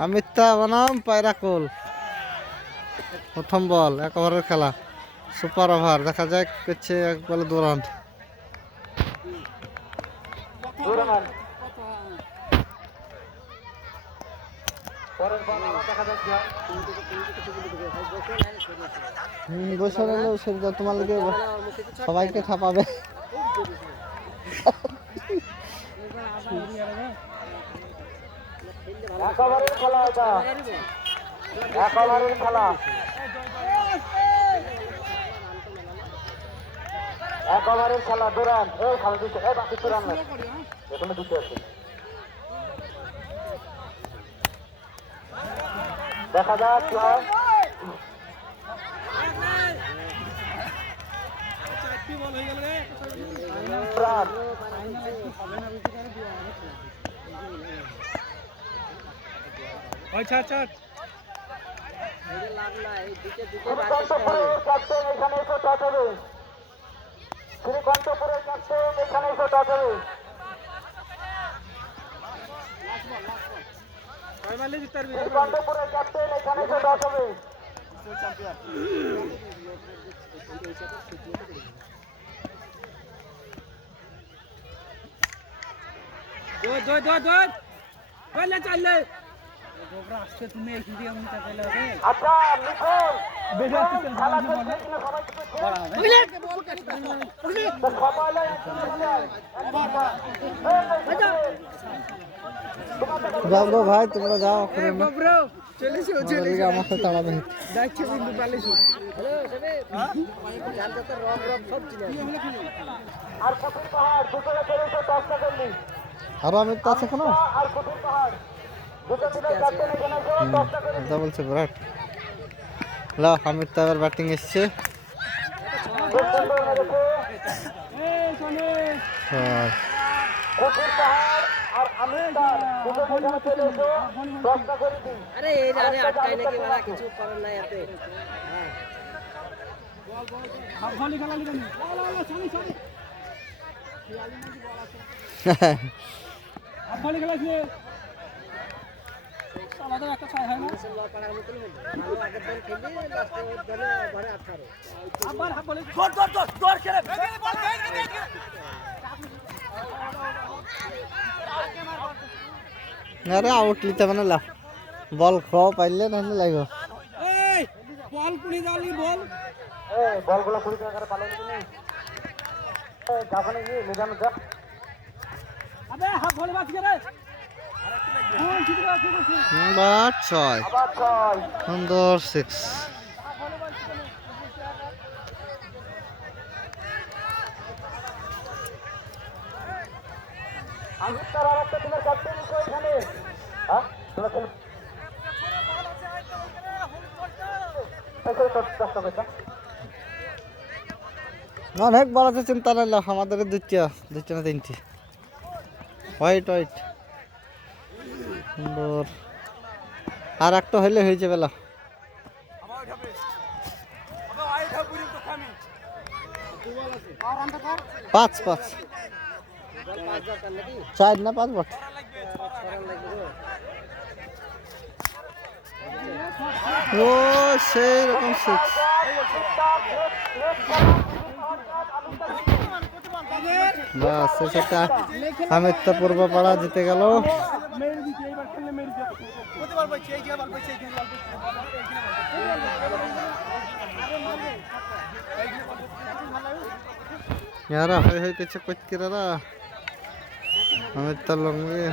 আমিতা বনাম পায়রাকুল। প্রথম বল, এক ওভারের খেলা, সুপার ওভার। দেখা যাক করছে এক বলে 2 রান। তোমার লিগে সবাইকে ঠাপাবে। এক ওভারের খেলা এটা, এক ওভারের খেলা, এক ওভারের খেলা। 2 রান। এই খালি দিচ্ছে, এই বাকি 2 রান এখনো দিতে আছে। দেখা যাক কি হয়। রান। ক্যাপ্টেন এখানে এসে টস হবে। শ্রীকণ্ঠপুরের ক্যাপ্টেন এখানে এসে টস হবে। শ্রীকণ্ঠপুরের ক্যাপ্টেন এখানে এসে টস হবে। আচ্ছা লিখুন, যাও গো ভাই, তোমরা যাও। আমার সাথে তাড়াবে। আর কুটির পাহাড় দুটোরে পেরেছে টসটা করলি। আরো আমি তো আছে কোনো আর কুটির পাহাড় দুটো টিমের ক্যাপ্টেন এখানে এসে টসটা করলি। কথা বলছে বিরাট। লাও, আমির তো এবার ব্যাটিং এসছে। খুব সুন্দর মেরেছে। আর কুটির পাহাড় আর আমির তার দুটো এখানে চলে এসো টসটা করে দিন। আরে এই রানে আটকায় নাকি বাবা, কিছু করার নাই এতে। আরে আউট লিতে মানে লাভ, বল খাওয়া পাইলে নাহলে লাগবে। বল কুড়ি দালি বল। এই বলগুলো 20 টাকা করে পালন তুমি। এই গাফানে গিয়ে মেজানো যা। আবে হাফ ভলি বাকি রে। বাট 6 আবার 6 সুন্দর 6। আমির তার আর একটা টিমের ক্যাপ্টেন কো এখানে। হ্যাঁ তোমরা খেল অনেক বড় তো চিন্তা নাই, আমাদের দুইটা না 3টি। হোয়াইট হোয়াইট সুন্দর। আর একটা হইলে হয়ে যাবে। 5 4 না 5 বট। ও সেই রকম 6। বাস সেটা আমির তো পূর্ব পাড়া জিতে গেল। यारा है कुछ कुछ किरारा अमित तो लंगे